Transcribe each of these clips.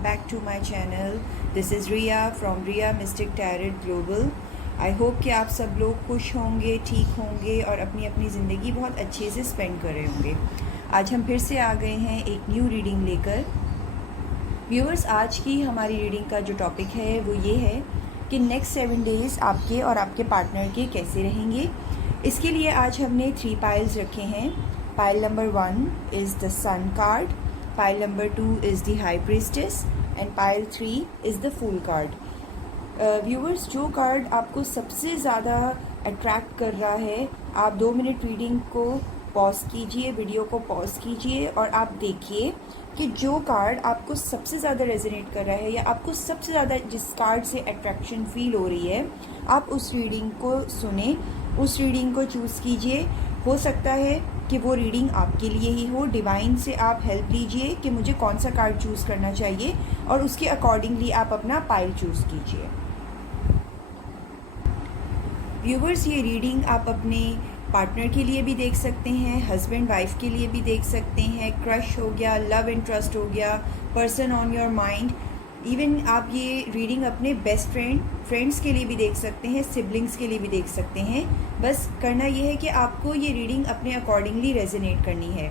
welcome back to my channel. This is Riya from Riya Mystic Tarot Global. I hope कि आप सब लोग खुश होंगे, ठीक होंगे और अपनी अपनी ज़िंदगी बहुत अच्छे से स्पेंड कर रहे होंगे। आज हम फिर से आ गए हैं एक न्यू रीडिंग लेकर। व्यूअर्स, आज की हमारी रीडिंग का जो टॉपिक है वो ये है कि नेक्स्ट 7 डेज़ आपके और आपके पार्टनर के कैसे रहेंगे। इसके लिए आज हमने 3 पाइल्स रखे हैं। Pile number 1 is the sun card, pile number 2 is the high priestess and pile 3 is the fool card. Viewers, जो कार्ड आपको सबसे ज़्यादा अट्रैक्ट कर रहा है, आप 2 मिनट रीडिंग को पॉज कीजिए, वीडियो को पॉज कीजिए और आप देखिए कि जो कार्ड आपको सबसे ज़्यादा रेजोनेट कर रहा है या आपको सबसे ज़्यादा जिस कार्ड से अट्रैक्शन फील हो रही है, आप उस रीडिंग को सुने, उस रीडिंग को चूज़ कीजिए। हो सकता है कि वो रीडिंग आपके लिए ही हो। डिवाइन से आप हेल्प लीजिए कि मुझे कौन सा कार्ड चूज़ करना चाहिए और उसके अकॉर्डिंगली आप अपना पाइल चूज़ कीजिए। व्यूवर्स, ये रीडिंग आप अपने पार्टनर के लिए भी देख सकते हैं, हस्बैंड वाइफ के लिए भी देख सकते हैं, क्रश हो गया, लव इंटरेस्ट हो गया, person on your mind. Even आप ये रीडिंग अपने बेस्ट फ्रेंड्स के लिए भी देख सकते हैं, सिबलिंग्स के लिए भी देख सकते हैं। बस करना ये है कि आपको ये रीडिंग अपने अकॉर्डिंगली रेजोनेट करनी है।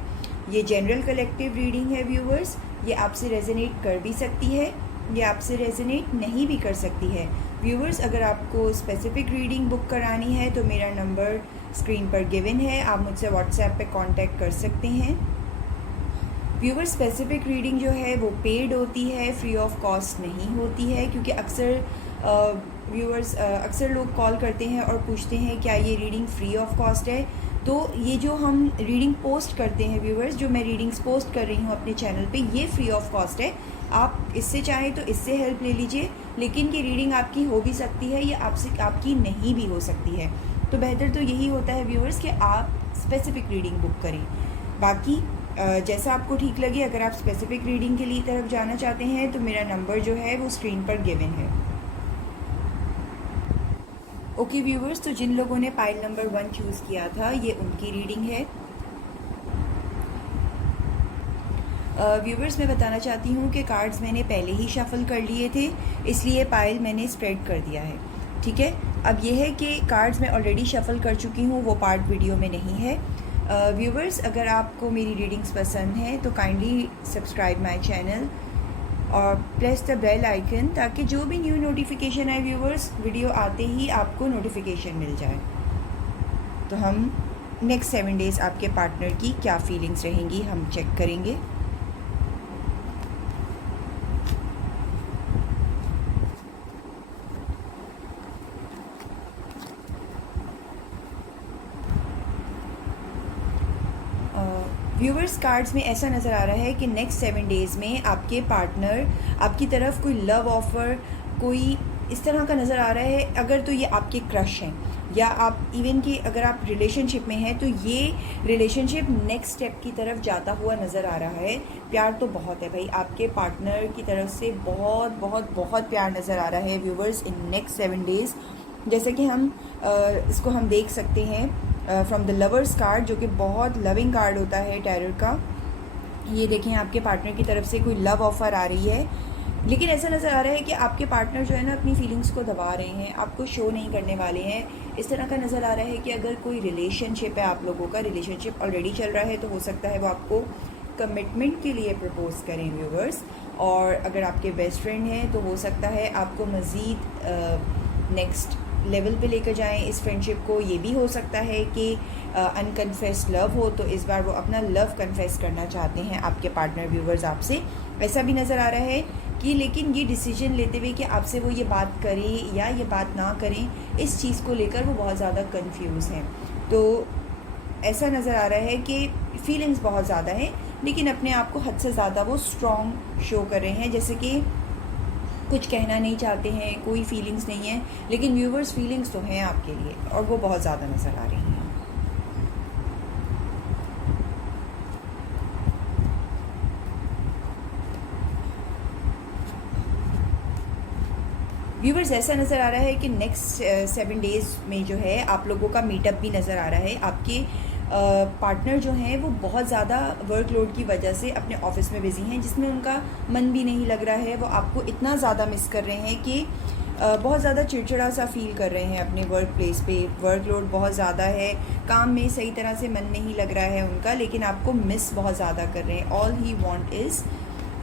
ये जनरल कलेक्टिव रीडिंग है व्यूवर्स, ये आपसे रेजोनेट कर भी सकती है, ये आपसे रेजोनेट नहीं भी कर सकती है। व्यूवर्स, अगर आपको स्पेसिफिक रीडिंग बुक करानी है तो मेरा नंबर स्क्रीन पर गिवन है, आप मुझसे व्हाट्सएप पे कांटेक्ट कर सकते हैं। व्यूवर्स, स्पेसिफिक रीडिंग जो है वो पेड होती है, फ्री ऑफ कॉस्ट नहीं होती है, क्योंकि अक्सर लोग कॉल करते हैं और पूछते हैं क्या ये रीडिंग फ्री ऑफ कॉस्ट है। तो ये जो हम रीडिंग पोस्ट करते हैं व्यूवर्स, जो मैं रीडिंग्स पोस्ट कर रही हूँ अपने चैनल पे, ये फ्री ऑफ कॉस्ट है। आप इससे चाहें तो इससे हेल्प ले लीजिए, लेकिन ये रीडिंग आपकी हो भी सकती है या आपकी नहीं भी हो सकती है। तो बेहतर तो यही होता है व्यूवर्स कि आप स्पेसिफिक रीडिंग बुक करें। बाकी जैसा आपको ठीक लगे, अगर आप स्पेसिफिक रीडिंग के लिए तरफ जाना चाहते हैं तो मेरा नंबर जो है वो स्क्रीन पर गिवन है। ओके व्यूवर्स, तो जिन लोगों ने पाइल नंबर 1 चूज़ किया था, ये उनकी रीडिंग है। व्यूवर्स, मैं बताना चाहती हूँ कि कार्ड्स मैंने पहले ही शफल कर लिए थे, इसलिए पाइल मैंने स्प्रेड कर दिया है। ठीक है, अब ये है कि कार्ड्स मैं ऑलरेडी शफल कर चुकी हूँ, वो पार्ट वीडियो में नहीं है। व्यूवर्स, अगर आपको मेरी रीडिंग्स पसंद हैं तो काइंडली सब्सक्राइब माय चैनल और प्रेस द बेल आइकन, ताकि जो भी न्यू नोटिफिकेशन आए व्यूवर्स, वीडियो आते ही आपको नोटिफिकेशन मिल जाए। तो हम नेक्स्ट 7 डेज़ आपके पार्टनर की क्या फीलिंग्स रहेंगी हम चेक करेंगे। व्यूवर्स, कार्ड्स में ऐसा नज़र आ रहा है कि नेक्स्ट 7 डेज़ में आपके पार्टनर आपकी तरफ कोई लव ऑफ़र, कोई इस तरह का नज़र आ रहा है। अगर तो ये आपके क्रश हैं या आप इवन कि अगर आप रिलेशनशिप में हैं तो ये रिलेशनशिप नेक्स्ट स्टेप की तरफ जाता हुआ नज़र आ रहा है। प्यार तो बहुत है भाई, आपके पार्टनर की तरफ से बहुत बहुत बहुत प्यार नज़र आ रहा है व्यूवर्स इन नेक्स्ट 7 डेज़। जैसे कि इसको हम देख सकते हैं फ्रॉम द लवर्स कार्ड, जो कि बहुत लविंग कार्ड होता है टैरो का। ये देखें, आपके पार्टनर की तरफ से कोई लव ऑफ़र आ रही है, लेकिन ऐसा नज़र आ रहा है कि आपके पार्टनर जो है ना अपनी फीलिंग्स को दबा रहे हैं, आपको शो नहीं करने वाले हैं। इस तरह का नज़र आ रहा है कि अगर कोई रिलेशनशिप है, आप लोगों का रिलेशनशिप ऑलरेडी चल रहा है, तो हो सकता है वो आपको कमिटमेंट के लिए प्रपोज करें व्यूवर्स। और अगर आपके बेस्ट फ्रेंड हैं तो हो सकता है आपको मज़ीद नेक्स्ट लेवल पे लेकर जाएं इस फ्रेंडशिप को। ये भी हो सकता है कि अनकन्फेस्ड लव हो, तो इस बार वो अपना लव कन्फेस करना चाहते हैं आपके पार्टनर व्यूवर्स आपसे। ऐसा भी नज़र आ रहा है कि लेकिन ये डिसीजन लेते हुए कि आपसे वो ये बात करें या ये बात ना करें, इस चीज़ को लेकर वो बहुत ज़्यादा कंफ्यूज हैं। तो ऐसा नज़र आ रहा है कि फीलिंग्स बहुत ज़्यादा हैं, लेकिन अपने आप को हद से ज़्यादा वो स्ट्रॉन्ग शो कर रहे हैं, जैसे कि कुछ कहना नहीं चाहते हैं, कोई फीलिंग्स नहीं है, लेकिन व्यूवर्स फीलिंग्स तो हैं आपके लिए और वो बहुत ज़्यादा नज़र आ रही हैं। व्यूवर्स, ऐसा नज़र आ रहा है कि नेक्स्ट 7 डेज़ में जो है आप लोगों का मीटअप भी नज़र आ रहा है। आपके पार्टनर जो हैं वो बहुत ज़्यादा वर्कलोड की वजह से अपने ऑफिस में बिज़ी हैं, जिसमें उनका मन भी नहीं लग रहा है। वो आपको इतना ज़्यादा मिस कर रहे हैं कि बहुत ज़्यादा चिड़चिड़ा सा फील कर रहे हैं अपने वर्क प्लेस पे। वर्कलोड बहुत ज़्यादा है, काम में सही तरह से मन नहीं लग रहा है उनका, लेकिन आपको मिस बहुत ज़्यादा कर रहे हैं। ऑल ही वांट इज़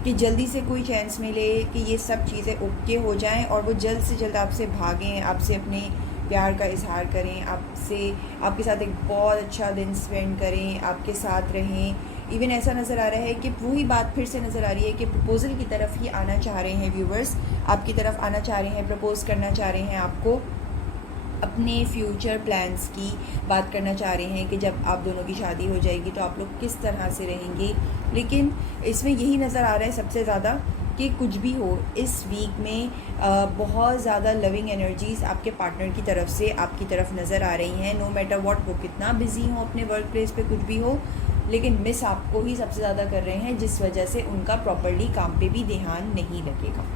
कि जल्दी से कोई चांस मिले कि ये सब चीज़ें ओके हो जाएं और वो जल्द से जल्द आपसे भागें, आपसे अपने प्यार का इजहार करें, आपके साथ एक बहुत अच्छा दिन स्पेंड करें, आपके साथ रहें। इवन ऐसा नज़र आ रहा है कि वही बात फिर से नज़र आ रही है कि प्रपोज़ल की तरफ ही आना चाह रहे हैं व्यूवर्स, आपकी तरफ आना चाह रहे हैं, प्रपोज़ करना चाह रहे हैं आपको, अपने फ्यूचर प्लान्स की बात करना चाह रहे हैं कि जब आप दोनों की शादी हो जाएगी तो आप लोग किस तरह से रहेंगे। लेकिन इसमें यही नज़र आ रहा है सबसे ज़्यादा कि कुछ भी हो, इस वीक में बहुत ज़्यादा लविंग एनर्जीज़ आपके पार्टनर की तरफ से आपकी तरफ नज़र आ रही हैं। नो मैटर व्हाट, वो कितना बिज़ी हो अपने वर्क प्लेस पे, कुछ भी हो, लेकिन मिस आपको ही सबसे ज़्यादा कर रहे हैं, जिस वजह से उनका प्रॉपर्ली काम पे भी ध्यान नहीं लगेगा।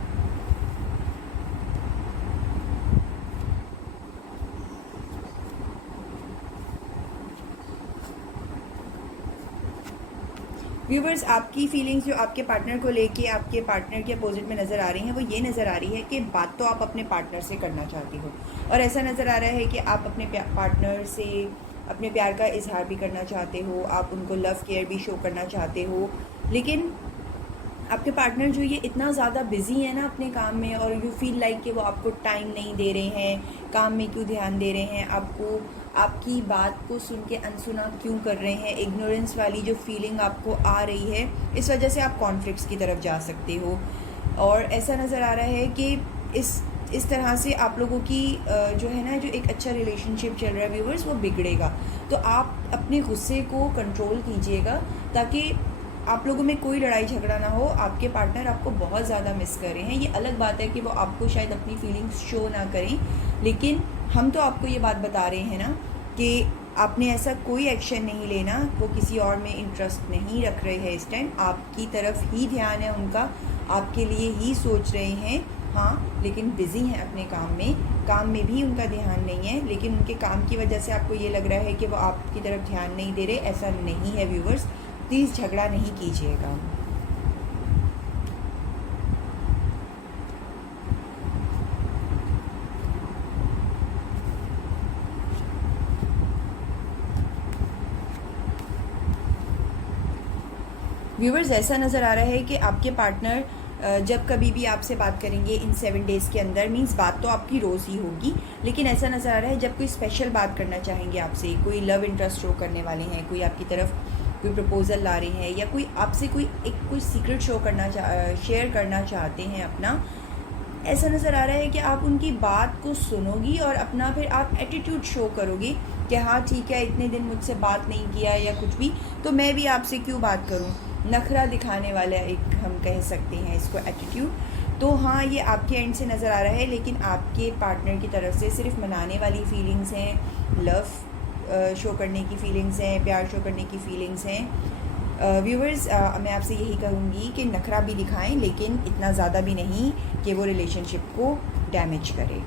व्यूवर्स, आपकी फीलिंग्स जो आपके पार्टनर को लेके आपके पार्टनर के अपोजिट में नज़र आ रही हैं, वो ये नज़र आ रही है कि बात तो आप अपने पार्टनर से करना चाहती हो, और ऐसा नज़र आ रहा है कि आप अपने पार्टनर से अपने प्यार का इजहार भी करना चाहते हो, आप उनको लव केयर भी शो करना चाहते हो, लेकिन आपके पार्टनर जो ये इतना ज़्यादा बिजी है ना अपने काम में, और यू फील लाइक कि वो आपको टाइम नहीं दे रहे हैं, काम में क्यों ध्यान दे रहे हैं, आपको आपकी बात को सुन के अनसुना क्यों कर रहे हैं, इग्नोरेंस वाली जो फीलिंग आपको आ रही है, इस वजह से आप कॉन्फ्लिक्ट्स की तरफ जा सकते हो। और ऐसा नज़र आ रहा है कि इस तरह से आप लोगों की जो है ना, जो एक अच्छा रिलेशनशिप चल रहा है व्यूवर्स, वो बिगड़ेगा। तो आप अपने गुस्से को कंट्रोल कीजिएगा ताकि आप लोगों में कोई लड़ाई झगड़ा ना हो। आपके पार्टनर आपको बहुत ज़्यादा मिस कर रहे हैं। ये अलग बात है कि वो आपको शायद अपनी फीलिंग्स शो ना करें, लेकिन हम तो आपको ये बात बता रहे हैं ना कि आपने ऐसा कोई एक्शन नहीं लेना। वो किसी और में इंटरेस्ट नहीं रख रहे हैं, इस टाइम आपकी तरफ ही ध्यान है उनका, आपके लिए ही सोच रहे हैं। हाँ, लेकिन बिज़ी हैं अपने काम में भी उनका ध्यान नहीं है, लेकिन उनके काम की वजह से आपको ये लग रहा है कि वो आपकी तरफ ध्यान नहीं दे रहे। ऐसा नहीं है व्यूवर्स, प्लीज़ झगड़ा नहीं कीजिएगा। व्यूवर्स, ऐसा नज़र आ रहा है कि आपके पार्टनर जब कभी भी आपसे बात करेंगे इन 7 डेज़ के अंदर, मींस बात तो आपकी रोज़ ही होगी, लेकिन ऐसा नज़र आ रहा है जब कोई स्पेशल बात करना चाहेंगे आपसे, कोई लव इंटरेस्ट शो करने वाले हैं, कोई आपकी तरफ कोई प्रपोज़ल ला रहे हैं, या कोई आपसे कोई सीक्रेट शेयर करना चाहते हैं अपना, ऐसा नज़र आ रहा है कि आप उनकी बात को सुनोगी और अपना फिर आप एटीट्यूड शो करोगी कि हाँ ठीक है, इतने दिन मुझसे बात नहीं किया या कुछ भी, तो मैं भी आपसे क्यों बात करूँ। नखरा दिखाने वाला एक हम कह सकते हैं इसको एटीट्यूड। तो हाँ, ये आपके एंड से नज़र आ रहा है, लेकिन आपके पार्टनर की तरफ से सिर्फ मनाने वाली फीलिंग्स हैं, लव शो करने की फीलिंग्स हैं, प्यार शो करने की फीलिंग्स हैं। व्यूवर्स, मैं आपसे यही कहूँगी कि नखरा भी दिखाएं, लेकिन इतना ज़्यादा भी नहीं कि वो रिलेशनशिप को डैमेज करे।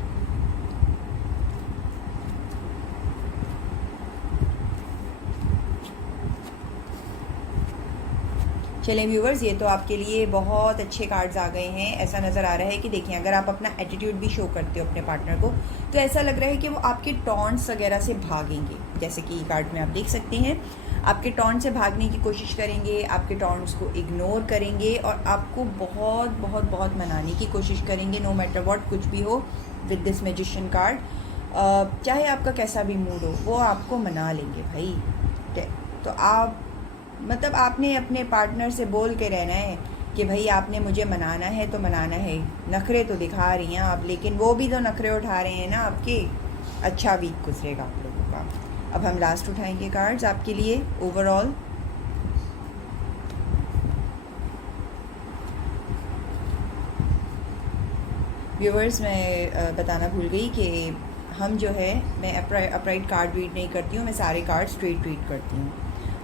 चलें व्यूवर्स, ये तो आपके लिए बहुत अच्छे कार्ड्स आ गए हैं। ऐसा नज़र आ रहा है कि देखिए, अगर आप अपना एटीट्यूड भी शो करते हो अपने पार्टनर को, तो ऐसा लग रहा है कि वो आपके टॉन्ट्स वगैरह से भागेंगे। जैसे कि कार्ड में आप देख सकते हैं, आपके टॉन्ट से भागने की कोशिश करेंगे, आपके टॉन्ट्स को इग्नोर करेंगे और आपको बहुत बहुत बहुत मनाने की कोशिश करेंगे, नो मैटर व्हाट, कुछ भी हो। विद दिस मैजिशियन कार्ड, चाहे आपका कैसा भी मूड हो, वो आपको मना लेंगे भाई। तो आप मतलब आपने अपने पार्टनर से बोल के रहना है कि भाई आपने मुझे मनाना है तो मनाना है। नखरे तो दिखा रही हैं आप, लेकिन वो भी तो नखरे उठा रहे हैं ना आपके। अच्छा वीक गुजरेगा आप लोगों का। अब हम लास्ट उठाएंगे कार्ड्स आपके लिए ओवरऑल। व्यूवर्स, मैं बताना भूल गई कि हम जो है, मैं अपराइट कार्ड रीड नहीं करती हूँ, मैं सारे कार्ड स्ट्रेट रीड करती हूँ।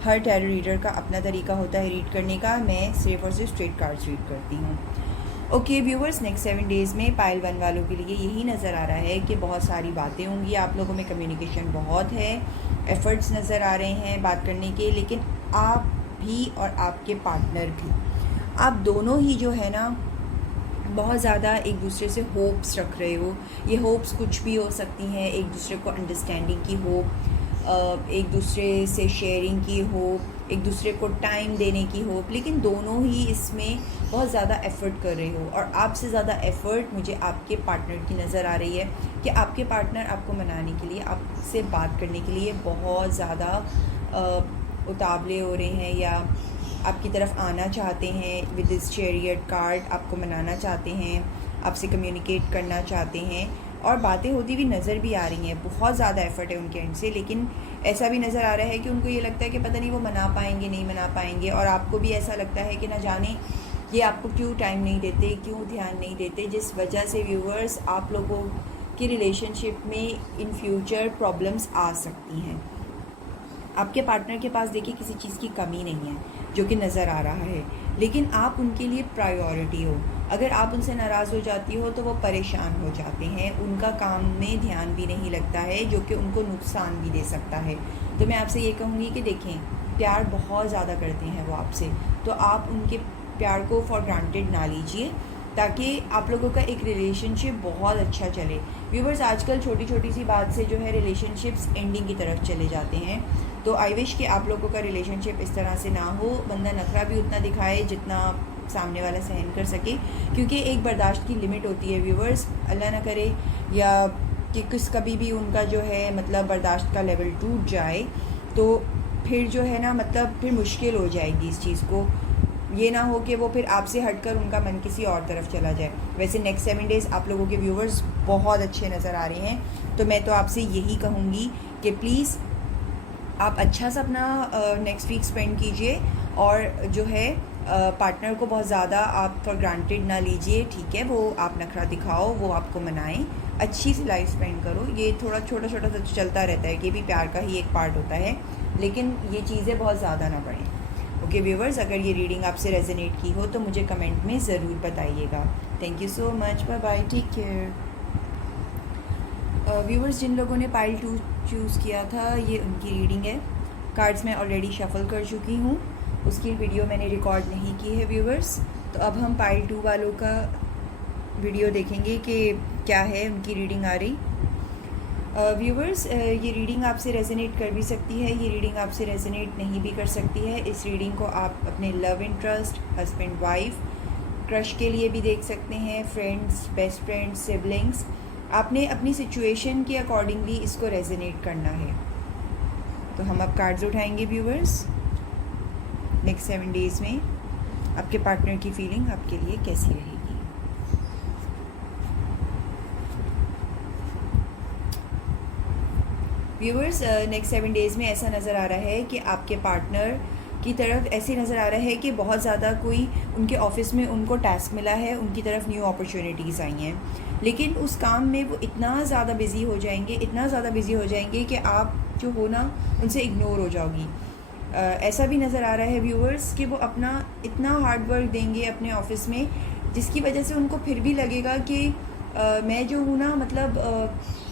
हर टैरो रीडर का अपना तरीका होता है रीड करने का, मैं सिर्फ और सिर्फ स्ट्रेट कार्ड्स रीड करती हूँ। ओके व्यूवर्स, नेक्स्ट 7 डेज़ में पाइल 1 वालों के लिए यही नज़र आ रहा है कि बहुत सारी बातें होंगी, आप लोगों में कम्युनिकेशन बहुत है, एफ़र्ट्स नज़र आ रहे हैं बात करने के, लेकिन आप भी और आपके पार्टनर भी, आप दोनों ही जो है ना बहुत ज़्यादा एक दूसरे से होप्स रख रहे हो। ये होप्स कुछ भी हो सकती हैं, एक दूसरे को अंडरस्टैंडिंग की होप, एक दूसरे से शेयरिंग की होप, एक दूसरे को टाइम देने की होप, लेकिन दोनों ही इसमें बहुत ज़्यादा एफ़र्ट कर रहे हो। और आपसे ज़्यादा एफ़र्ट मुझे आपके पार्टनर की नज़र आ रही है कि आपके पार्टनर आपको मनाने के लिए, आपसे बात करने के लिए बहुत ज़्यादा उतावले हो रहे हैं या आपकी तरफ आना चाहते हैं विद दिस चैरियट कार्ड, आपको मनाना चाहते हैं, आपसे कम्युनिकेट करना चाहते हैं और बातें होती हुई नज़र भी आ रही हैं। बहुत ज़्यादा एफ़र्ट है उनके एंड से, लेकिन ऐसा भी नज़र आ रहा है कि उनको ये लगता है कि पता नहीं वो मना पाएंगे नहीं मना पाएंगे, और आपको भी ऐसा लगता है कि ना जाने ये आपको क्यों टाइम नहीं देते, क्यों ध्यान नहीं देते, जिस वजह से व्यूअर्स आप लोगों की रिलेशनशिप में इन फ्यूचर प्रॉब्लम्स आ सकती हैं। आपके पार्टनर के पास देखिए किसी चीज़ की कमी नहीं है जो कि नज़र आ रहा है, लेकिन आप उनके लिए प्रायोरिटी हो। अगर आप उनसे नाराज़ हो जाती हो तो वो परेशान हो जाते हैं, उनका काम में ध्यान भी नहीं लगता है, जो कि उनको नुकसान भी दे सकता है। तो मैं आपसे ये कहूँगी कि देखें, प्यार बहुत ज़्यादा करते हैं वो आपसे, तो आप उनके प्यार को फॉर ग्रांटेड ना लीजिए, ताकि आप लोगों का एक रिलेशनशिप बहुत अच्छा चले। व्यूवर्स, आजकल छोटी छोटी सी बात से जो है रिलेशनशिप्स एंडिंग की तरफ चले जाते हैं, तो आई विश कि आप लोगों का रिलेशनशिप इस तरह से ना हो। बंदा नखरा भी उतना दिखाए जितना सामने वाला सहन कर सके, क्योंकि एक बर्दाश्त की लिमिट होती है व्यूवर्स। अल्लाह ना करे या कि कभी भी उनका जो है मतलब बर्दाश्त का लेवल टूट जाए, तो फिर जो है ना मतलब फिर मुश्किल हो जाएगी इस चीज़ को। ये ना हो कि वो फिर आपसे हटकर उनका मन किसी और तरफ चला जाए। वैसे नेक्स्ट 7 डेज़ आप लोगों के व्यूवर्स बहुत अच्छे नज़र आ रहे हैं, तो मैं तो आपसे यही कहूँगी कि प्लीज़ आप अच्छा सा अपना नेक्स्ट वीक स्पेंड कीजिए, और जो है पार्टनर को बहुत ज़्यादा आप फॉर ग्रांटेड ना लीजिए। ठीक है, वो आप नखरा दिखाओ, वो आपको मनाएं, अच्छी सी लाइफ स्पेंड करो। ये थोड़ा छोटा छोटा सा चलता रहता है कि भी प्यार का ही एक पार्ट होता है, लेकिन ये चीज़ें बहुत ज़्यादा ना बढ़ें। ओके व्यूवर्स, अगर ये रीडिंग आपसे रेजोनेट की हो तो मुझे कमेंट में ज़रूर बताइएगा। Thank you so much, bye bye, take care. Viewers, जिन लोगों ने पाइल 2 चूज़ किया था, ये उनकी रीडिंग है। कार्ड्स मैं ऑलरेडी शफल कर चुकी हूँ, उसकी वीडियो मैंने रिकॉर्ड नहीं की है व्यूवर्स। तो अब हम पाइल 2 वालों का वीडियो देखेंगे कि क्या है उनकी रीडिंग आ रही। व्यूवर्स, ये रीडिंग आपसे रेजोनेट कर भी सकती है, ये रीडिंग आपसे रेजोनेट नहीं भी कर सकती है। इस रीडिंग को आप अपने love interest, husband wife, crush के लिए भी देख सकते हैं, फ्रेंड्स, बेस्ट फ्रेंड्स, सिबलिंग्स। आपने अपनी सिचुएशन के अकॉर्डिंगली इसको रेजोनेट करना है। तो हम अब कार्ड्स उठाएंगे व्यूवर्स। नेक्स्ट 7 डेज़ में आपके पार्टनर की फीलिंग आपके लिए कैसी रहेगी। व्यूवर्स, नेक्स्ट 7 डेज़ में ऐसा नज़र आ रहा है कि आपके पार्टनर की तरफ ऐसे नज़र आ रहा है कि बहुत ज़्यादा कोई उनके ऑफिस में उनको टास्क मिला है, उनकी तरफ न्यू अपॉर्चुनिटीज़ आई हैं, लेकिन उस काम में वो इतना ज़्यादा बिज़ी हो जाएंगे, इतना ज़्यादा बिज़ी हो जाएंगे कि आप जो हो ना उनसे इग्नोर हो जाओगी। ऐसा भी नज़र आ रहा है व्यूवर्स कि वो अपना इतना हार्ड वर्क देंगे अपने ऑफिस में, जिसकी वजह से उनको फिर भी लगेगा कि मैं जो हूँ ना मतलब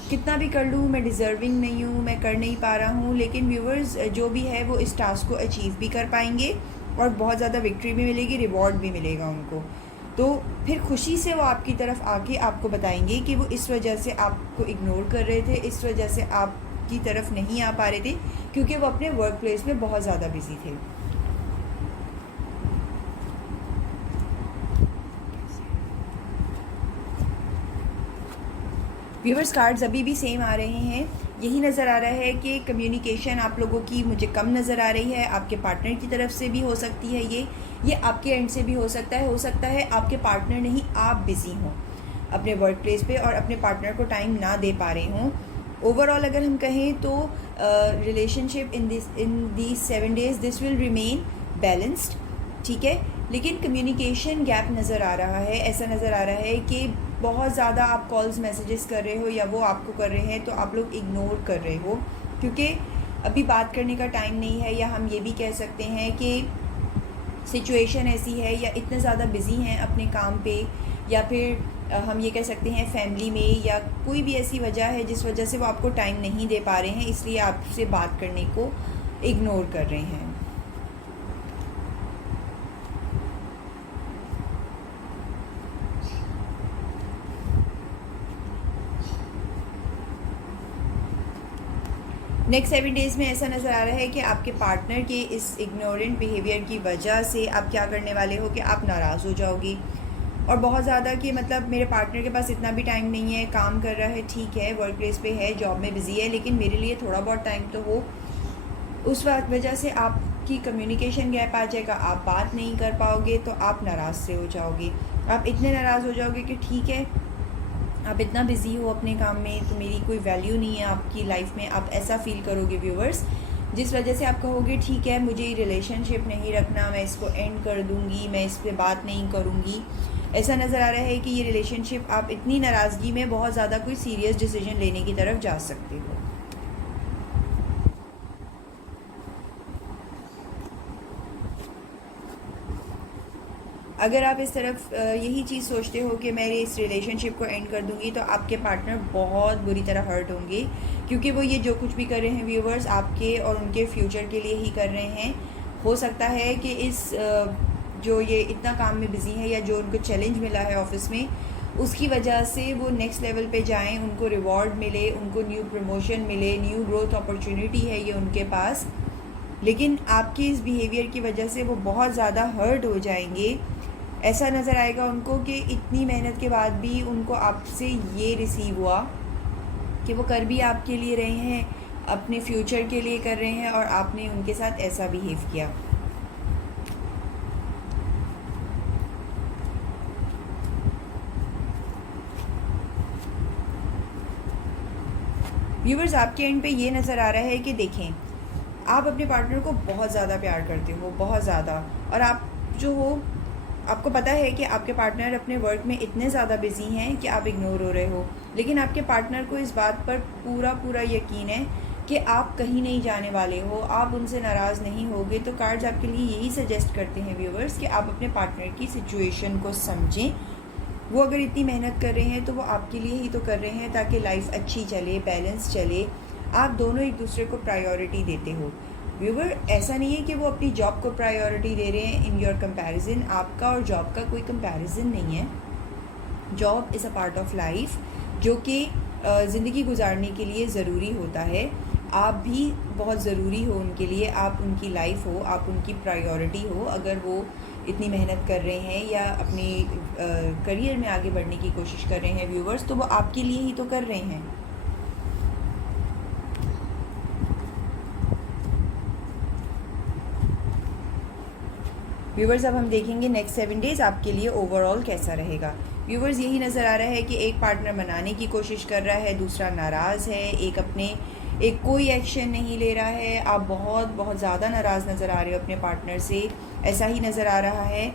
कितना भी कर लूँ मैं डिज़र्विंग नहीं हूँ, मैं कर नहीं पा रहा हूँ। लेकिन व्यूवर्स, जो भी है वो इस टास्क को अचीव भी कर पाएंगे और बहुत ज़्यादा विक्ट्री भी मिलेगी, रिवॉर्ड भी मिलेगा उनको। तो फिर खुशी से वो आपकी तरफ आके आपको बताएंगे कि वो इस वजह से आपको इग्नोर कर रहे थे, इस वजह से आपकी तरफ नहीं आ पा रहे थे, क्योंकि वो अपने वर्क प्लेस में बहुत ज़्यादा बिजी थे। व्यूवर्स, कार्ड्स अभी भी सेम आ रहे हैं। यही नज़र आ रहा है कि कम्युनिकेशन आप लोगों की मुझे कम नज़र आ रही है। आपके पार्टनर की तरफ से भी हो सकती है, ये आपके एंड से भी हो सकता है आपके पार्टनर नहीं, आप बिज़ी हों अपने वर्क प्लेस पे और अपने पार्टनर को टाइम ना दे पा रहे हों। ओवरऑल अगर हम कहें तो relationship in these 7 days this will remain balanced, ठीक है, लेकिन कम्युनिकेशन गैप नज़र आ रहा है। ऐसा नज़र आ रहा है कि बहुत ज़्यादा आप कॉल्स मैसेजेस कर रहे हो या वो आपको कर रहे हैं, तो आप लोग इग्नोर कर रहे हो, क्योंकि अभी बात करने का टाइम नहीं है। या हम ये भी कह सकते हैं कि सिचुएशन ऐसी है, या इतने ज़्यादा बिज़ी हैं अपने काम पे, या फिर हम ये कह सकते हैं फैमिली में, या कोई भी ऐसी वजह है जिस वजह से वो आपको टाइम नहीं दे पा रहे हैं, इसलिए आपसे बात करने को इग्नोर कर रहे हैं। नेक्स्ट 7 डेज़ में ऐसा नज़र आ रहा है कि आपके पार्टनर के इस इग्नोरेंट बिहेवियर की वजह से आप क्या करने वाले हो कि आप नाराज़ हो जाओगी, और बहुत ज़्यादा कि मतलब मेरे पार्टनर के पास इतना भी टाइम नहीं है, काम कर रहा है, ठीक है, वर्क प्लेस पे है, जॉब में बिज़ी है, लेकिन मेरे लिए थोड़ा बहुत टाइम तो हो। उस वजह से आपकी कम्युनिकेशन गैप आ जाएगा, आप बात नहीं कर पाओगे, तो आप नाराज़ से हो जाओगे। आप इतने नाराज़ हो जाओगे कि ठीक है, आप इतना बिज़ी हो अपने काम में तो मेरी कोई वैल्यू नहीं है आपकी लाइफ में, आप ऐसा फ़ील करोगे व्यूवर्स, जिस वजह से आप कहोगे ठीक है, मुझे रिलेशनशिप नहीं रखना, मैं इसको एंड कर दूँगी, मैं इस पर बात नहीं करूँगी। ऐसा नज़र आ रहा है कि ये रिलेशनशिप, आप इतनी नाराज़गी में बहुत ज़्यादा कोई सीरियस डिसीजन लेने की तरफ जा सकते हो। अगर आप इस तरफ यही चीज़ सोचते हो कि मैं इस रिलेशनशिप को एंड कर दूंगी, तो आपके पार्टनर बहुत बुरी तरह हर्ट होंगे, क्योंकि वो ये जो कुछ भी कर रहे हैं व्यूवर्स, आपके और उनके फ्यूचर के लिए ही कर रहे हैं। हो सकता है कि इस जो ये इतना काम में बिज़ी है, या जो उनको चैलेंज मिला है ऑफिस में, उसकी वजह से वो नेक्स्ट लेवल पे जाएं, उनको रिवॉर्ड मिले, उनको न्यू प्रमोशन मिले, न्यू ग्रोथ अपॉर्चुनिटी है ये उनके पास, लेकिन आपके इस बिहेवियर की वजह से वो बहुत ज़्यादा हर्ट हो जाएंगे। ऐसा नज़र आएगा उनको कि इतनी मेहनत के बाद भी उनको आपसे ये रिसीव हुआ कि वो कर भी आपके लिए रहे हैं, अपने फ्यूचर के लिए कर रहे हैं, और आपने उनके साथ ऐसा बिहेव किया। व्यूवर्स, आपके एंड पे ये नज़र आ रहा है कि देखें, आप अपने पार्टनर को बहुत ज़्यादा प्यार करते हो, बहुत ज़्यादा, और आप जो हो, आपको पता है कि आपके पार्टनर अपने वर्क में इतने ज़्यादा बिजी हैं कि आप इग्नोर हो रहे हो, लेकिन आपके पार्टनर को इस बात पर पूरा यकीन है कि आप कहीं नहीं जाने वाले हो, आप उनसे नाराज़ नहीं होगे। तो कार्ड्स आपके लिए यही सजेस्ट करते हैं व्यूवर्स कि आप अपने पार्टनर की सिचुएशन को समझें। वो अगर इतनी मेहनत कर रहे हैं तो वो आपके लिए ही तो कर रहे हैं, ताकि लाइफ अच्छी चले, बैलेंस चले, आप दोनों एक दूसरे को प्रायोरिटी देते हो। व्यूवर, ऐसा नहीं है कि वो अपनी जॉब को प्रायोरिटी दे रहे हैं इन योर कंपैरिजन। आपका और जॉब का कोई कंपैरिजन नहीं है। Job is a part of life, जो कि ज़िंदगी गुजारने के लिए ज़रूरी होता है। आप भी बहुत ज़रूरी हो उनके लिए, आप उनकी लाइफ हो, आप उनकी प्रायोरिटी हो। अगर वो इतनी मेहनत कर रहे हैं या अपनी करियर में आगे बढ़ने की कोशिश कर रहे हैं व्यूवर्स, तो वो आपके लिए ही तो कर रहे हैं। व्यूवर्स, अब हम देखेंगे नेक्स्ट 7 डेज़ आपके लिए ओवरऑल कैसा रहेगा। व्यूवर्स, यही नज़र आ रहा है कि एक पार्टनर मनाने की कोशिश कर रहा है, दूसरा नाराज़ है, एक कोई एक्शन नहीं ले रहा है। आप बहुत ज़्यादा नाराज़ नज़र आ रहे हो अपने पार्टनर से। ऐसा ही नज़र आ रहा है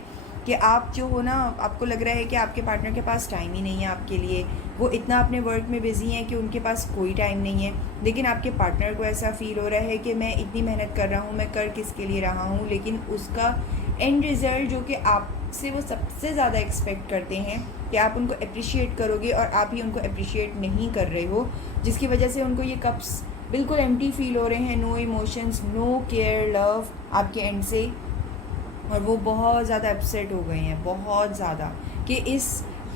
कि आप जो हो ना, आपको लग रहा है कि आपके पार्टनर के पास टाइम ही नहीं है आपके लिए, वो इतना अपने वर्क में बिज़ी हैं कि उनके पास कोई टाइम नहीं है। लेकिन आपके पार्टनर को ऐसा फ़ील हो रहा है कि मैं इतनी मेहनत कर रहा हूँ, मैं कर किसके लिए रहा हूँ, लेकिन उसका एंड रिज़ल्ट जो कि आपसे वो सबसे ज़्यादा एक्सपेक्ट करते हैं कि आप उनको अप्रिशिएट करोगे, और आप ही उनको अप्रिशिएट नहीं कर रहे हो, जिसकी वजह से उनको ये कप्स बिल्कुल एम्प्टी फील हो रहे हैं। No emotions, no care, love आपके एंड से, और वो बहुत ज़्यादा अपसेट हो गए हैं, बहुत ज़्यादा, कि इस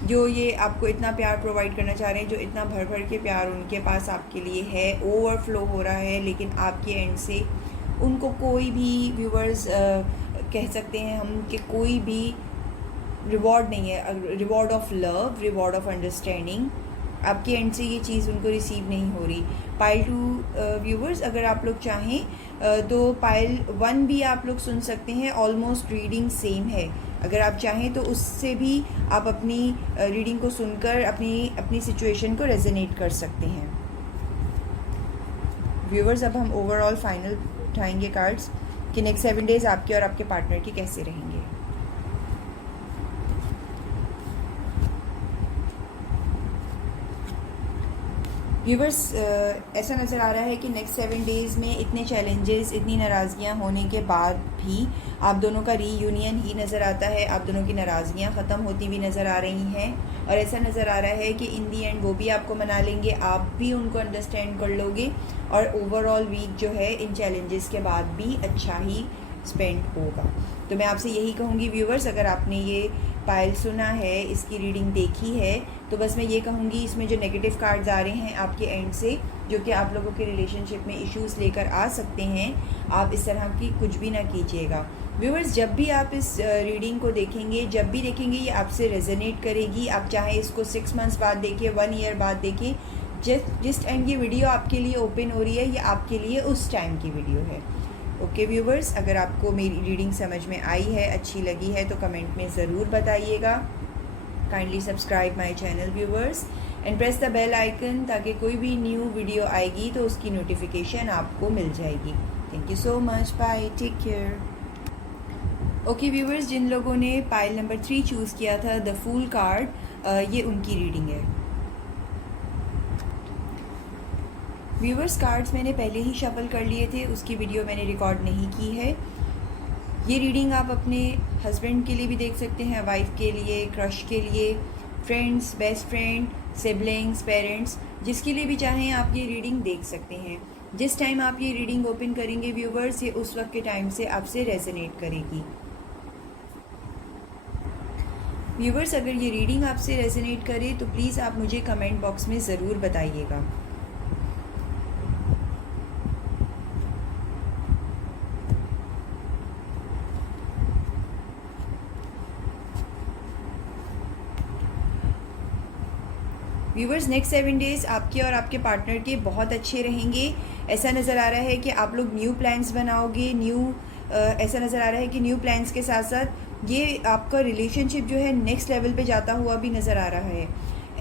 जो ये आपको इतना प्यार प्रोवाइड करना चाह रहे हैं, जो इतना भर के प्यार उनके पास आपके लिए है, ओवरफ्लो हो रहा है, लेकिन आपके एंड से उनको कोई भी, व्यूवर्स कह सकते हैं हम कि कोई भी रिवॉर्ड नहीं है, reward of love, reward of understanding आपके एंड से ये चीज़ उनको रिसीव नहीं हो रही। पाइल 2 व्यूवर्स, अगर आप लोग चाहें तो पाइल 1 भी आप लोग सुन सकते हैं, ऑलमोस्ट रीडिंग सेम है। अगर आप चाहें तो उससे भी आप अपनी रीडिंग को सुनकर अपनी सिचुएशन को रेजोनेट कर सकते हैं। व्यूवर्स, अब हम ओवरऑल फाइनल उठाएंगे कार्ड्स कि नेक्स्ट 7 डेज़ आपके और आपके पार्टनर के कैसे रहेंगे। व्यूवर्स, ऐसा नज़र आ रहा है कि नेक्स्ट 7 डेज़ में इतने चैलेंजेस, इतनी नाराज़गियाँ होने के बाद भी आप दोनों का रीयूनियन ही नज़र आता है। आप दोनों की नाराज़गियाँ ख़त्म होती हुई नज़र आ रही हैं और ऐसा नज़र आ रहा है कि इन दी एंड वो भी आपको मना लेंगे, आप भी उनको अंडरस्टैंड कर लोगे और ओवरऑल वीक जो है इन चैलेंजेस के बाद भी अच्छा ही स्पेंड होगा। तो मैं आपसे यही कहूँगी व्यूवर्स, अगर आपने ये पायल सुना है, इसकी रीडिंग देखी है, तो बस मैं ये कहूँगी इसमें जो नेगेटिव कार्ड्स आ रहे हैं आपके एंड से, जो कि आप लोगों के रिलेशनशिप में इश्यूज़ लेकर आ सकते हैं, आप इस तरह की कुछ भी ना कीजिएगा। व्यूवर्स, जब भी आप इस रीडिंग को देखेंगे, जब भी देखेंगे ये आपसे रेजोनेट करेगी। आप चाहे इसको 6 मंथ्स बाद देखिए, 1 ईयर बाद देखिए, जिस टाइम ये वीडियो आपके लिए ओपन हो रही है, ये आपके लिए उस टाइम की वीडियो है। ओके व्यूवर्स, अगर आपको मेरी रीडिंग समझ में आई है, अच्छी लगी है, तो कमेंट में ज़रूर बताइएगा। Kindly subscribe my channel viewers and press the bell icon, ताकि कोई भी न्यू वीडियो आएगी तो उसकी नोटिफिकेशन आपको मिल जाएगी। Thank you so much, bye, take care. Okay viewers, जिन लोगों ने पाइल नंबर 3 चूज़ किया था, द फूल कार्ड, ये उनकी रीडिंग है। व्यूवर्स, कार्ड्स मैंने पहले ही शफल कर लिए थे, उसकी वीडियो मैंने रिकॉर्ड नहीं की है। ये रीडिंग आप अपने हस्बैंड के लिए भी देख सकते हैं, वाइफ के लिए, क्रश के लिए, friends, best friend, siblings, parents, जिसके लिए भी चाहें आप ये रीडिंग देख सकते हैं। जिस टाइम आप ये रीडिंग ओपन करेंगे व्यूवर्स, ये उस वक्त के टाइम से आपसे रेजोनेट करेगी। व्यूवर्स, अगर ये रीडिंग आपसे रेजोनेट करे तो प्लीज़ आप मुझे कमेंट बॉक्स में ज़रूर बताइएगा। व्यूवर्स, नेक्स्ट 7 डेज़ आपके और आपके पार्टनर के बहुत अच्छे रहेंगे। ऐसा नज़र आ रहा है कि आप लोग न्यू प्लान्स बनाओगे, ऐसा नज़र आ रहा है कि न्यू प्लान्स के साथ साथ ये आपका रिलेशनशिप जो है नेक्स्ट लेवल पे जाता हुआ भी नज़र आ रहा है।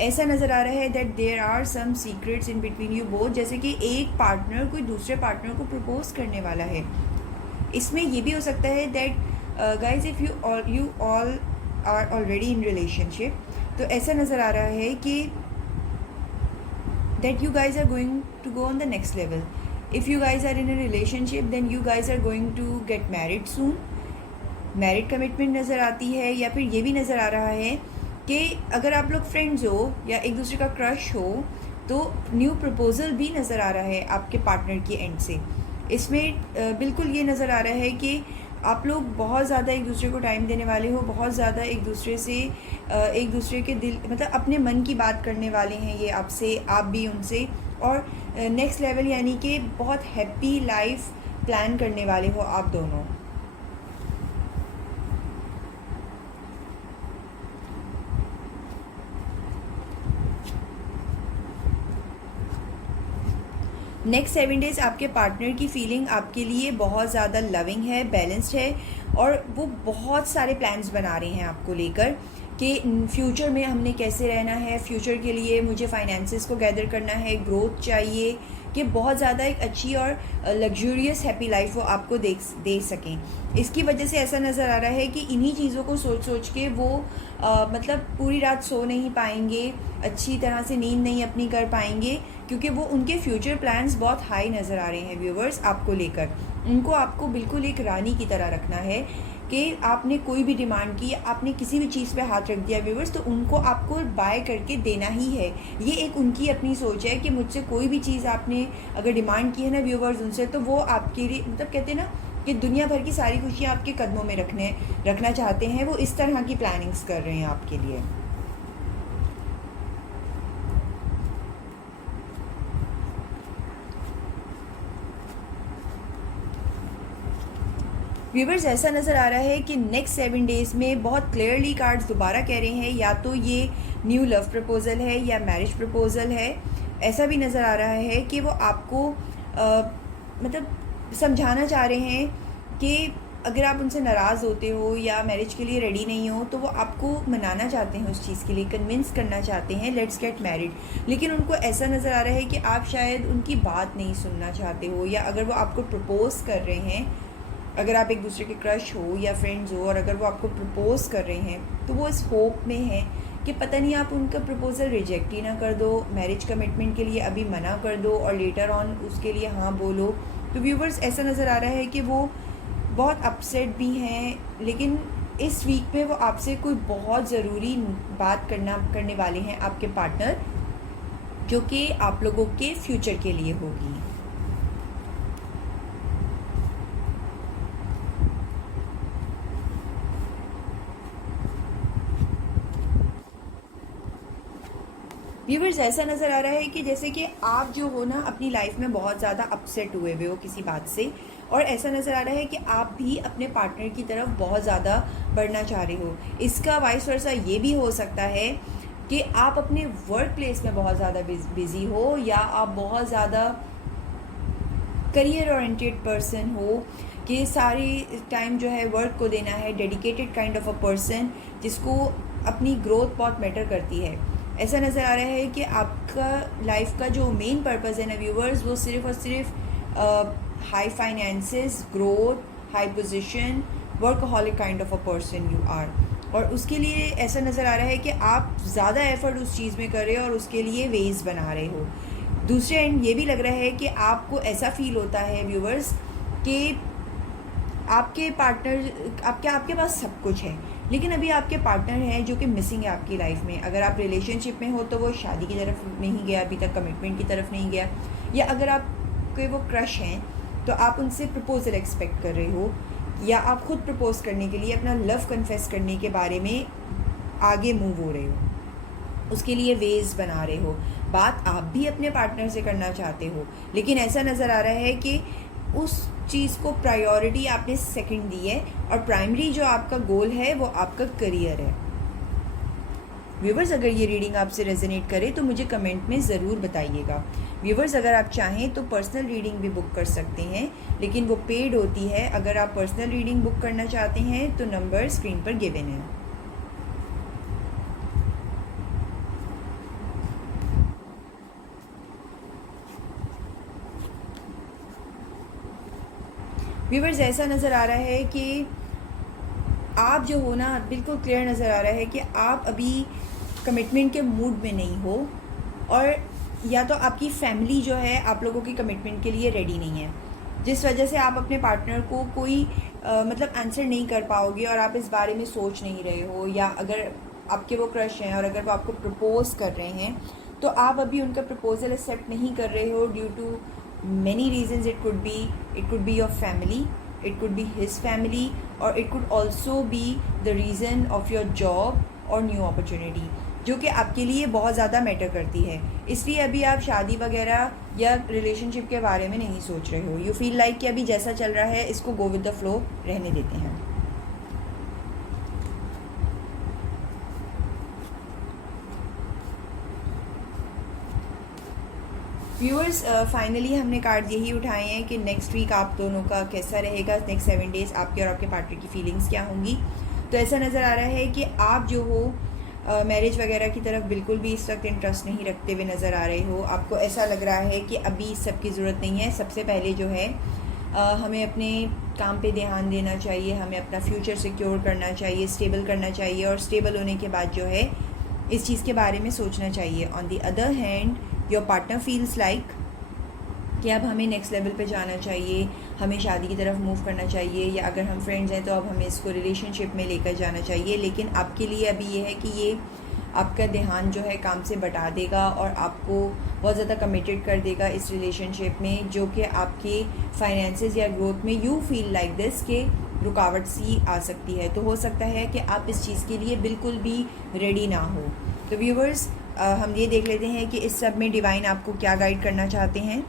ऐसा नज़र आ रहा है that there are some secrets in between you both, जैसे कि एक पार्टनर कोई दूसरे पार्टनर को प्रपोज करने वाला है। इसमें ये भी हो सकता है that guys, if you all are already in relationship, तो ऐसा नज़र आ रहा है कि that you guys are going to go on the next level. If you guys are in a relationship, then you guys are going to get married soon. Married commitment नज़र आती है, या फिर ये भी नज़र आ रहा है कि अगर आप लोग फ्रेंड्स हो या एक दूसरे का क्रश हो, तो न्यू प्रपोज़ल भी नज़र आ रहा है आपके पार्टनर की एंड से। इसमें बिल्कुल ये नज़र आ रहा है कि आप लोग बहुत ज़्यादा एक दूसरे को टाइम देने वाले हो, बहुत ज़्यादा एक दूसरे से एक दूसरे के दिल, मतलब अपने मन की बात करने वाले हैं ये आपसे, आप भी उनसे, और नेक्स्ट लेवल यानी कि बहुत हैप्पी लाइफ प्लान करने वाले हो आप दोनों। नेक्स्ट 7 डेज़ आपके पार्टनर की फीलिंग आपके लिए बहुत ज़्यादा लविंग है, बैलेंस्ड है, और वो बहुत सारे प्लान्स बना रहे हैं आपको लेकर कि फ्यूचर में हमने कैसे रहना है, फ्यूचर के लिए मुझे फाइनेंसेस को गैदर करना है, ग्रोथ चाहिए, कि बहुत ज़्यादा एक अच्छी और लग्जूरियस हैप्पी लाइफ वो आपको दे सकें। इसकी वजह से ऐसा नज़र आ रहा है कि इन्हीं चीज़ों को सोच के वो मतलब पूरी रात सो नहीं पाएंगे, अच्छी तरह से नींद नहीं अपनी कर पाएंगे, क्योंकि वो उनके फ्यूचर प्लान्स बहुत हाई नज़र आ रहे हैं व्यूवर्स आपको लेकर। उनको आपको बिल्कुल एक रानी की तरह रखना है कि आपने कोई भी डिमांड की, आपने किसी भी चीज़ पे हाथ रख दिया व्यूवर्स, तो उनको आपको बाय करके देना ही है। ये एक उनकी अपनी सोच है कि मुझसे कोई भी चीज़ आपने अगर डिमांड की है ना व्यूवर्स उनसे, तो वो आपके लिए, मतलब कहते हैं ना कि दुनिया भर की सारी खुशियाँ आपके कदमों में रखना चाहते हैं। वो इस तरह की प्लानिंग्स कर रहे हैं आपके लिए। व्यूवर्स, ऐसा नज़र आ रहा है कि नेक्स्ट 7 डेज़ में बहुत क्लियरली कार्ड्स दोबारा कह रहे हैं, या तो ये न्यू लव प्रपोज़ल है या मैरिज प्रपोज़ल है। ऐसा भी नज़र आ रहा है कि वो आपको मतलब समझाना चाह रहे हैं कि अगर आप उनसे नाराज़ होते हो या मैरिज के लिए रेडी नहीं हो, तो वो आपको मनाना चाहते हैं उस चीज़ के लिए, कन्विंस करना चाहते हैं लेट्स गेट मैरिड। लेकिन उनको ऐसा नज़र आ रहा है कि आप शायद उनकी बात नहीं सुनना चाहते हो, या अगर वो आपको प्रपोज़ कर रहे हैं, अगर आप एक दूसरे के क्रश हो या फ्रेंड्स हो, और अगर वो आपको प्रपोज़ कर रहे हैं, तो वो इस होप में है कि पता नहीं आप उनका प्रपोज़ल रिजेक्ट ही ना कर दो, मैरिज कमिटमेंट के लिए अभी मना कर दो और लेटर ऑन उसके लिए हाँ बोलो। तो व्यूवर्स ऐसा नज़र आ रहा है कि वो बहुत अपसेट भी हैं, लेकिन इस वीक में वो आपसे कोई बहुत ज़रूरी बात करने वाले हैं आपके पार्टनर, जो कि आप लोगों के फ्यूचर के लिए होगी। व्यूवर्स ऐसा नज़र आ रहा है कि जैसे कि आप जो हो ना अपनी लाइफ में बहुत ज़्यादा अपसेट हुए हुए हो किसी बात से, और ऐसा नज़र आ रहा है कि आप भी अपने पार्टनर की तरफ बहुत ज़्यादा बढ़ना चाह रहे हो। इसका वाइस वर्सा ये भी हो सकता है कि आप अपने वर्क प्लेस में बहुत ज़्यादा बिज़ी हो, या आप बहुत ज़्यादा करियर ओरिएंटेड पर्सन हो कि सारी टाइम जो है वर्क को देना है, dedicated kind of a person जिसको अपनी ग्रोथ बहुत मैटर करती है। ऐसा नज़र आ रहा है कि आपका लाइफ का जो मेन पर्पज़ है ना व्यूवर्स, वो सिर्फ़ और सिर्फ high finances, growth, high position, workaholic kind of a person you are. और उसके लिए ऐसा नज़र आ रहा है कि आप ज़्यादा एफर्ट उस चीज़ में कर रहे हो और उसके लिए वेज बना रहे हो। दूसरे एंड ये भी लग रहा है कि आपको ऐसा फील होता है व्यूवर्स कि आपके पार्टनर आपके पास सब कुछ है, लेकिन अभी आपके पार्टनर हैं जो कि मिसिंग है आपकी लाइफ में। अगर आप रिलेशनशिप में हो तो वो शादी की तरफ नहीं गया, अभी तक कमिटमेंट की तरफ नहीं गया, या अगर आपके वो क्रश हैं तो आप उनसे प्रपोजल एक्सपेक्ट कर रहे हो, या आप खुद प्रपोज करने के लिए अपना लव कन्फेस करने के बारे में आगे मूव हो रहे हो, उसके लिए वेज बना रहे हो। बात आप भी अपने पार्टनर से करना चाहते हो, लेकिन ऐसा नज़र आ रहा है कि उस चीज़ को प्रायोरिटी आपने सेकंड दी है, और प्राइमरी जो आपका गोल है वो आपका करियर है। व्यूवर्स अगर ये रीडिंग आपसे रेजोनेट करे तो मुझे कमेंट में ज़रूर बताइएगा। व्यूवर्स अगर आप चाहें तो पर्सनल रीडिंग भी बुक कर सकते हैं, लेकिन वो पेड होती है। अगर आप पर्सनल रीडिंग बुक करना चाहते हैं तो नंबर स्क्रीन पर गिवन है। व्यूवर्स ऐसा नज़र आ रहा है कि आप जो हो ना बिल्कुल क्लियर नज़र आ रहा है कि आप अभी कमिटमेंट के मूड में नहीं हो, और या तो आपकी फैमिली जो है आप लोगों की कमिटमेंट के लिए रेडी नहीं है, जिस वजह से आप अपने पार्टनर को कोई मतलब आंसर नहीं कर पाओगे और आप इस बारे में सोच नहीं रहे हो। या अगर आपके वो क्रश हैं और अगर वो आपको प्रपोज कर रहे हैं तो आप अभी उनका प्रपोजल एक्सेप्ट नहीं कर रहे हो due to many reasons. It could be your family, it could be his family, or it could also be the reason of your job or new opportunity, जो कि आपके लिए बहुत ज़्यादा मैटर करती है। इसलिए अभी आप शादी वगैरह या रिलेशनशिप के बारे में नहीं सोच रहे हो। यू फील लाइक कि अभी जैसा चल रहा है इसको गो विद द फ्लो रहने देते हैं। व्यूअर्स फाइनली हमने कार्ड यही उठाए हैं कि नेक्स्ट वीक आप दोनों का कैसा रहेगा, नेक्स्ट 7 डेज़ आपके और आपके पार्टनर की फीलिंग्स क्या होंगी। तो ऐसा नज़र आ रहा है कि आप जो हो मैरिज वगैरह की तरफ बिल्कुल भी इस वक्त इंटरेस्ट नहीं रखते हुए नज़र आ रहे हो। आपको ऐसा लग रहा है कि अभी सबकी ज़रूरत नहीं है। सबसे पहले जो है हमें अपने काम पे ध्यान देना चाहिए, हमें अपना फ्यूचर सिक्योर करना चाहिए, स्टेबल करना चाहिए, और स्टेबल होने के बाद जो है इस चीज़ के बारे में सोचना चाहिए। On the other hand your partner feels like कि अब हमें नेक्स्ट लेवल पे जाना चाहिए, हमें शादी की तरफ मूव करना चाहिए, या अगर हम फ्रेंड्स हैं तो अब हमें इसको रिलेशनशिप में लेकर जाना चाहिए। लेकिन आपके लिए अभी ये है कि ये आपका ध्यान जो है काम से बटा देगा और आपको बहुत ज़्यादा कमिटेड कर देगा इस रिलेशनशिप में, जो कि आपके फाइनेंसेस या ग्रोथ में यू फील लाइक दिस के रुकावट सी आ सकती है। तो हो सकता है कि आप इस चीज़ के लिए बिल्कुल भी रेडी ना हो। तो व्यूवर्स हम ये देख लेते हैं कि इस सब में डिवाइन आपको क्या गाइड करना चाहते हैं।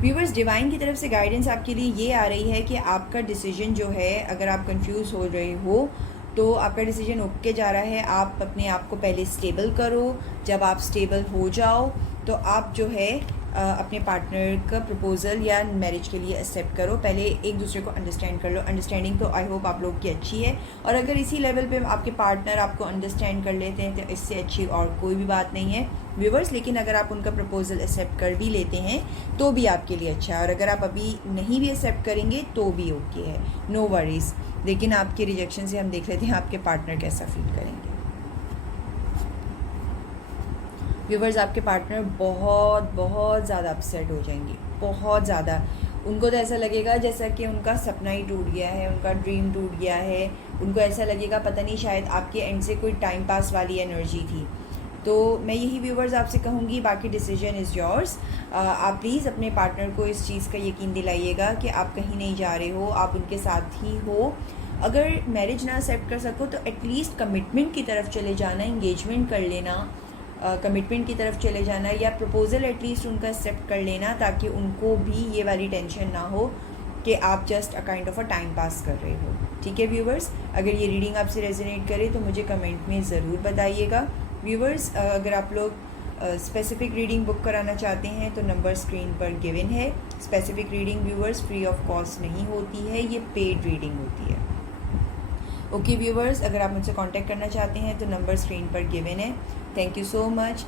व्यूवर्स डिवाइन की तरफ से गाइडेंस आपके लिए ये आ रही है कि आपका डिसीजन जो है, अगर आप कंफ्यूज हो रहे हो तो आपका डिसीजन उठ के जा रहा है। आप अपने आप को पहले स्टेबल करो, जब आप स्टेबल हो जाओ तो आप जो है अपने पार्टनर का प्रपोज़ल या मैरिज के लिए एक्सेप्ट करो। पहले एक दूसरे को अंडरस्टैंड कर लो। अंडरस्टैंडिंग तो आई होप आप लोग की अच्छी है, और अगर इसी लेवल पे आपके पार्टनर आपको अंडरस्टैंड कर लेते हैं तो इससे अच्छी और कोई भी बात नहीं है व्यूवर्स। लेकिन अगर आप उनका प्रपोज़ल एक्सेप्ट कर भी लेते हैं तो भी आपके लिए अच्छा है, और अगर आप अभी नहीं भी एक्सेप्ट करेंगे तो भी ओके है, नो वरीज़। लेकिन आपके रिजेक्शन से हम देख लेते हैं आपके पार्टनर कैसा फील करेंगे। व्यूवर्स, आपके पार्टनर बहुत बहुत ज़्यादा अपसेट हो जाएंगे, बहुत ज़्यादा। उनको तो ऐसा लगेगा जैसा कि उनका सपना ही टूट गया है, उनका ड्रीम टूट गया है। उनको ऐसा लगेगा पता नहीं शायद आपके एंड से कोई टाइम पास वाली एनर्जी थी। तो मैं यही व्यूवर्स आपसे कहूँगी, बाकी डिसीजन इज़ योर्स। आप प्लीज़ अपने पार्टनर को इस चीज़ का यकीन दिलाइएगा कि आप कहीं नहीं जा रहे हो, आप उनके साथ ही हो। अगर मैरिज ना एक्सेप्ट कर सको तो एटलीस्ट कमिटमेंट की तरफ चले जाना, इंगेजमेंट कर लेना, कमिटमेंट की तरफ चले जाना, या प्रपोज़ल एटलीस्ट उनका एक्सेप्ट कर लेना, ताकि उनको भी ये वाली टेंशन ना हो कि आप just a kind of a time pass कर रहे हो। ठीक है व्यूवर्स, अगर ये रीडिंग आपसे रेजोनेट करे तो मुझे कमेंट में ज़रूर बताइएगा। व्यूवर्स, अगर आप लोग स्पेसिफिक रीडिंग बुक कराना चाहते हैं तो नंबर स्क्रीन पर गिवन है। Specific reading viewers free of cost नहीं होती है, ये पेड रीडिंग होती है। ओके व्यूवर्स, अगर आप मुझसे कांटेक्ट करना चाहते हैं तो नंबर स्क्रीन पर गिवन है। Thank you so much,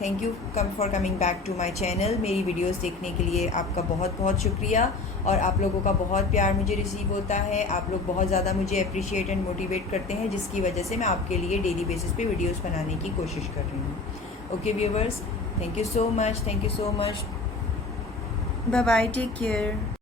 thank you for coming back to my channel. मेरी वीडियोस देखने के लिए आपका बहुत बहुत शुक्रिया, और आप लोगों का बहुत प्यार मुझे रिसीव होता है। आप लोग बहुत ज़्यादा मुझे अप्रिशिएट एंड मोटिवेट करते हैं, जिसकी वजह से मैं आपके लिए डेली बेसिस पे वीडियोस बनाने की कोशिश कर रही हूँ। Okay viewers, thank you so much, thank you so much, bye bye, take care.